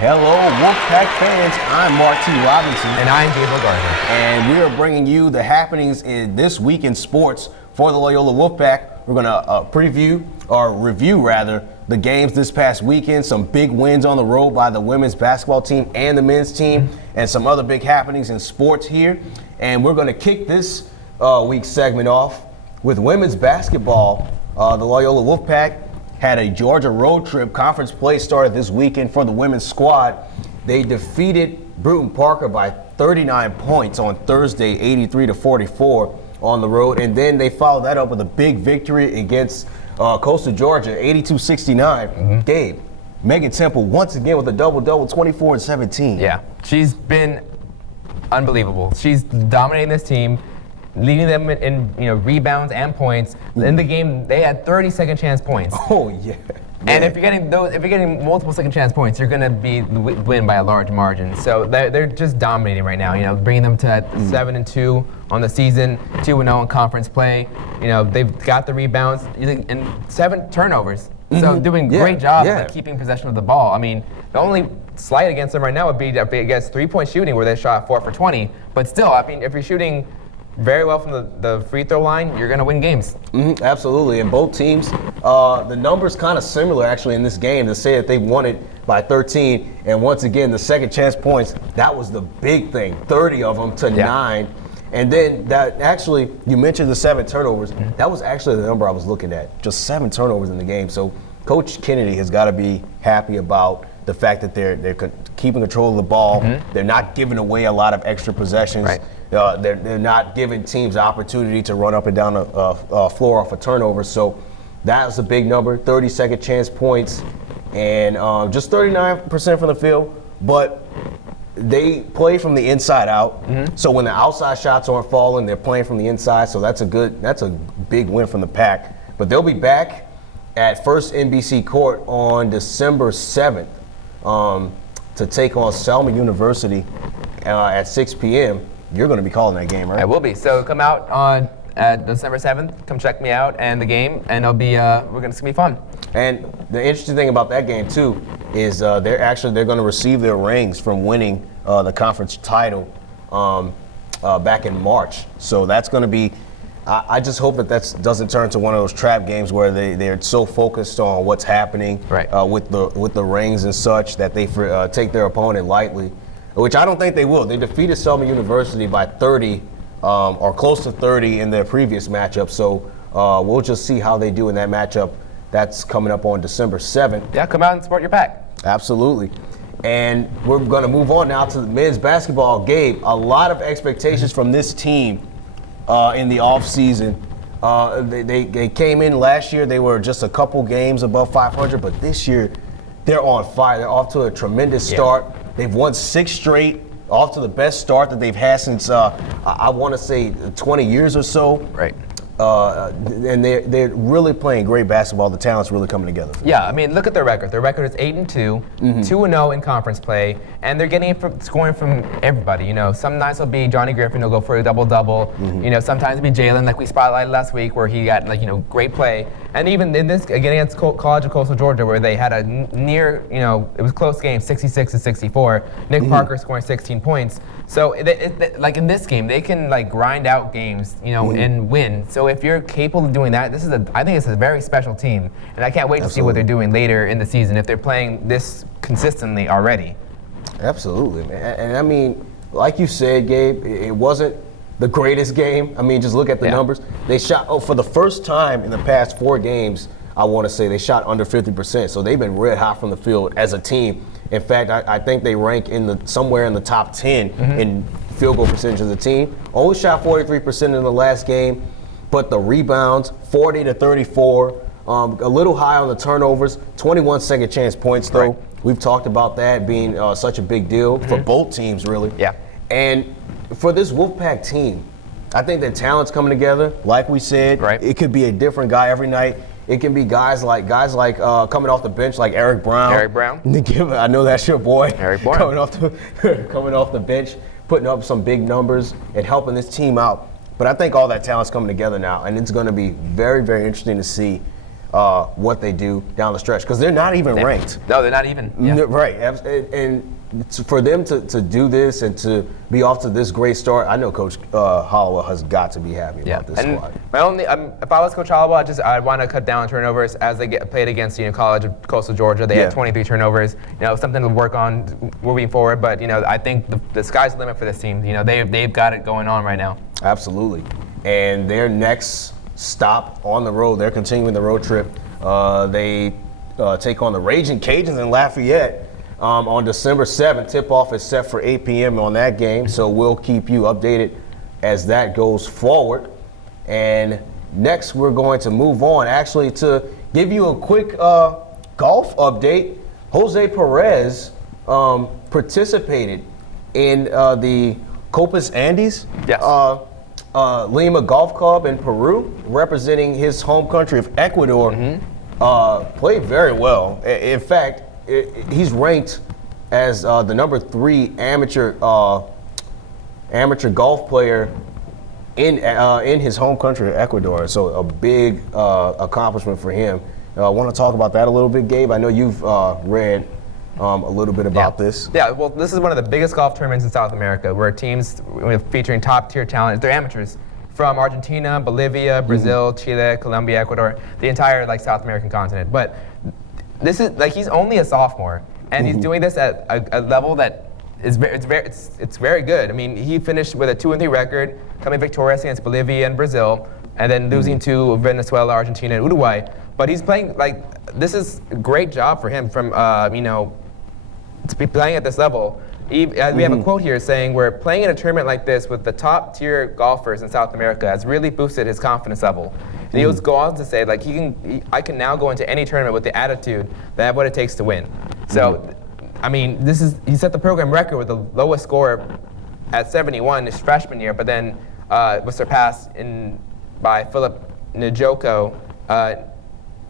Hello, Wolfpack fans. I'm Mark T. Robinson. And I'm Gabriel Gardner. And we are bringing you the happenings in this week in sports for the Loyola Wolfpack. We're going to review the games this past weekend, some big wins on the road by the women's basketball team and the men's team, and some other big happenings in sports here. And we're going to kick this week's segment off with women's basketball. The Loyola Wolfpack had a Georgia road trip. Conference play started this weekend for the women's squad. They defeated Bruton Parker by 39 points on Thursday, 83-44 on the road. And then they followed that up with a big victory against Coastal Georgia, 82-69. Gabe, Megan Temple once again with a double-double, 24 and 17. Yeah, she's been unbelievable. She's dominating this team, leading them in rebounds and points. In the game, they had 30 second chance points. Oh yeah. And if you're getting multiple second chance points, you're going to win by a large margin. So they're just dominating right now. Bringing them to 7-2 on the season, 2-0 in conference play. They've got the rebounds and 7 turnovers. So doing a great job of keeping possession of the ball. I mean, the only slight against them right now would be against 3-point shooting, where they shot 4 for 20. But still, I mean, if you're shooting very well from the free throw line, you're going to win games. Absolutely. And both teams, the numbers kind of similar actually in this game to say that they won it by 13. And once again, the second chance points, that was the big thing, 30 of them to 9. And then that actually, you mentioned the 7 turnovers. That was actually the number I was looking at, just 7 turnovers in the game. So Coach Kennedy has got to be happy about the fact that they're keeping control of the ball. They're not giving away a lot of extra possessions. Right. They're not giving teams the opportunity to run up and down the floor off a turnover. So that's a big number, 30 second chance points, and just 39% from the field. But they play from the inside out. So when the outside shots aren't falling, they're playing from the inside. So that's a big win from the Pack. But they'll be back at First NBC Court on December 7th to take on Selma University at 6 p.m. You're going to be calling that game, right? I will be. So come out on December 7th. Come check me out and the game, and it'll be it's gonna be fun. And the interesting thing about that game too is they're going to receive their rings from winning the conference title back in March. So that's going to be. I just hope that doesn't turn into one of those trap games where they're so focused on what's happening with the rings and such that they take their opponent lightly. Which I don't think they will. They defeated Selma University by 30 or close to 30 in their previous matchup. So we'll just see how they do in that matchup. That's coming up on December 7th. Yeah, come out and support your Pack. Absolutely. And we're going to move on now to the men's basketball. Gabe, a lot of expectations from this team in the offseason. They came in last year. They were just a couple games above 500. But this year, they're on fire. They're off to a tremendous start. They've won 6 straight, off to the best start that they've had since, I want to say, 20 years or so. Right. And they're really playing great basketball. The talent's really coming together. Yeah, I mean, look at their record. Their record is 8-2, 2-0 in conference play, and they're getting it from scoring from everybody. Some nights will be Johnny Griffin, he'll go for a double-double. Sometimes it'll be Jalen, like we spotlighted last week, where he got great play. And even in this, again against College of Coastal Georgia, where they had a near, it was a close game, 66-64. Nick Parker scoring 16 points. So, like in this game, they can grind out games, and win. So if you're capable of doing that, I think it's a very special team, and I can't wait to see what they're doing later in the season if they're playing this consistently already. Absolutely, man. And I mean, like you said, Gabe, it wasn't the greatest game. I mean, just look at the numbers. They shot for the first time in the past 4 games. I want to say they shot under 50%. So they've been red hot from the field as a team. In fact, I think they rank somewhere in the top 10 in field goal percentage as a team. Only shot 43% in the last game, but the rebounds, 40-34, a little high on the turnovers, 21 second chance points though. Right. We've talked about that being such a big deal for both teams, really. Yeah. And for this Wolfpack team, I think that talent's coming together. Like we said, it could be a different guy every night. It can be guys like coming off the bench like Eric Brown. I know that's your boy. Eric Brown. Coming off the bench, putting up some big numbers and helping this team out. But I think all that talent's coming together now, and it's going to be very, very interesting to see what they do down the stretch because they're not even ranked. No, they're not even. Yeah. Right, and for them to do this and to be off to this great start, I know Coach Hollowell has got to be happy about this squad. My only, if I was Coach Hollowell, I want to cut down on turnovers as they played against College of Coastal Georgia. They had 23 turnovers. Something to work on moving forward. But I think the sky's the limit for this team. They've got it going on right now. Absolutely, and their next stop on the road, they're continuing the road trip. They take on the Raging Cajuns in Lafayette. On December 7th, tip-off is set for 8 p.m. on that game, so we'll keep you updated as that goes forward. And next, we're going to move on, actually, to give you a quick golf update. Jose Perez participated in the Copas Andes Lima Golf Club in Peru, representing his home country of Ecuador. Played very well. In fact, he's ranked as the number 3 amateur golf player in his home country of Ecuador. So a big accomplishment for him. I want to talk about that a little bit, Gabe. I know you've read a little bit about this. Yeah, well, this is one of the biggest golf tournaments in South America, where teams featuring top-tier talent, they're amateurs, from Argentina, Bolivia, Brazil, Chile, Colombia, Ecuador, the entire South American continent. But this is he's only a sophomore, and he's doing this at a level that is it's very good. I mean, he finished with a 2-3 record, coming victorious against Bolivia and Brazil, and then losing to Venezuela, Argentina, and Uruguay. But he's playing this is a great job for him from to be playing at this level. We have a quote here saying, "We're playing in a tournament like this with the top tier golfers in South America has really boosted his confidence level." And he was go on to say, I can now go into any tournament with the attitude that I have what it takes to win. So, I mean, he set the program record with the lowest score at 71 his freshman year, but then was surpassed by Philip Njoko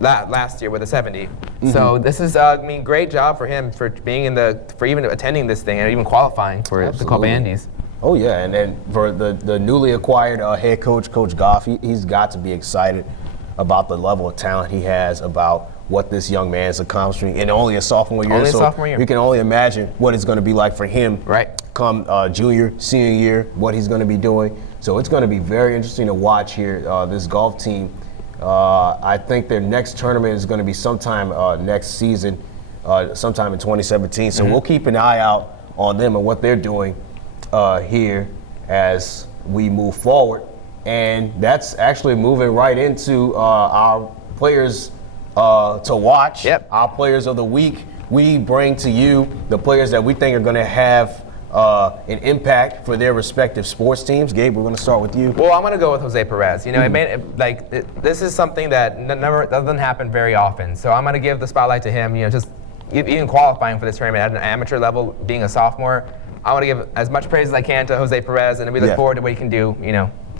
last year with a 70. So this is, great job for him for being for even attending this thing and even qualifying for the Copa Andes. Oh yeah, and then for the newly acquired head coach, Coach Goff, he's got to be excited about the level of talent he has, about what this young man is accomplishing in only a sophomore year. Sophomore year. You can only imagine what it's going to be like for him come junior, senior year, what he's going to be doing. So it's going to be very interesting to watch here, this golf team. I think their next tournament is going to be sometime next season, sometime in 2017. So we'll keep an eye out on them and what they're doing here as we move forward. And that's actually moving right into our players to watch, our players of the week. We bring to you the players that we think are going to have an impact for their respective sports teams. Gabe, we're going to start with you. Well, I'm going to go with Jose Perez. This is something that never doesn't happen very often. So I'm going to give the spotlight to him. Just even qualifying for this tournament at an amateur level, being a sophomore, I want to give as much praise as I can to Jose Perez, and we look forward to what he can do,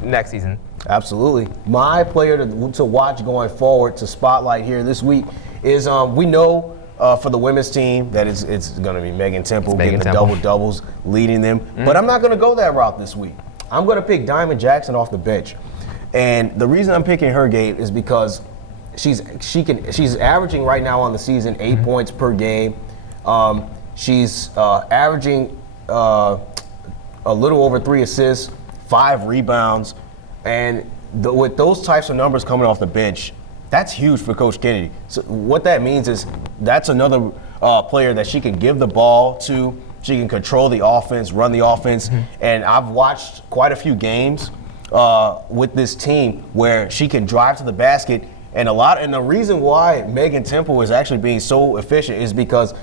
next season. Absolutely. My player to watch going forward, to spotlight here this week, is we know for the women's team that it's going to be Megan Temple getting the double-doubles, leading them. But I'm not going to go that route this week. I'm going to pick Diamond Jackson off the bench. And the reason I'm picking her, Gabe, is because she's averaging right now on the season 8 points per game. She's averaging a little over 3 assists, 5 rebounds, and with those types of numbers coming off the bench, that's huge for Coach Kennedy. So what that means is that's another player that she can give the ball to. She can control the offense, run the offense, and I've watched quite a few games with this team where she can drive to the basket, and the reason why Megan Temple is actually being so efficient is because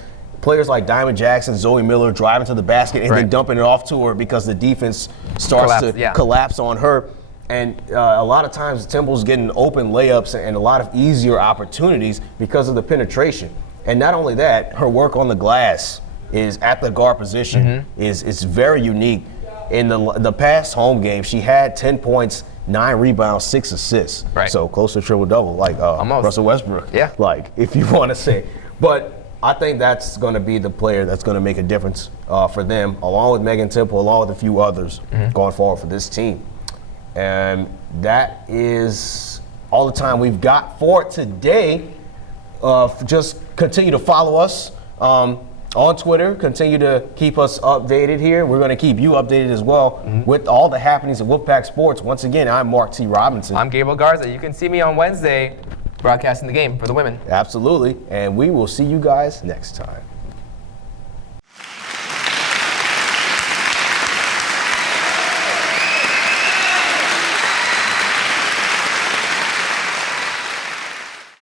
players like Diamond Jackson, Zoe Miller driving to the basket and then dumping it off to her because the defense starts to collapse on her. And a lot of times Temple's getting open layups and a lot of easier opportunities because of the penetration. And not only that, her work on the glass is at the guard position is very unique. In the past home game, she had 10 points, 9 rebounds, 6 assists. So close to triple-double, like Russell Westbrook. Like, if you want to say. But I think that's going to be the player that's going to make a difference for them, along with Megan Temple, along with a few others going forward for this team. And that is all the time we've got for today. Just continue to follow us on Twitter. Continue to keep us updated here. We're going to keep you updated as well with all the happenings of Wolfpack Sports. Once again, I'm Mark T. Robinson. I'm Gabriel Garza. You can see me on Wednesday broadcasting the game for the women. Absolutely. And we will see you guys next time.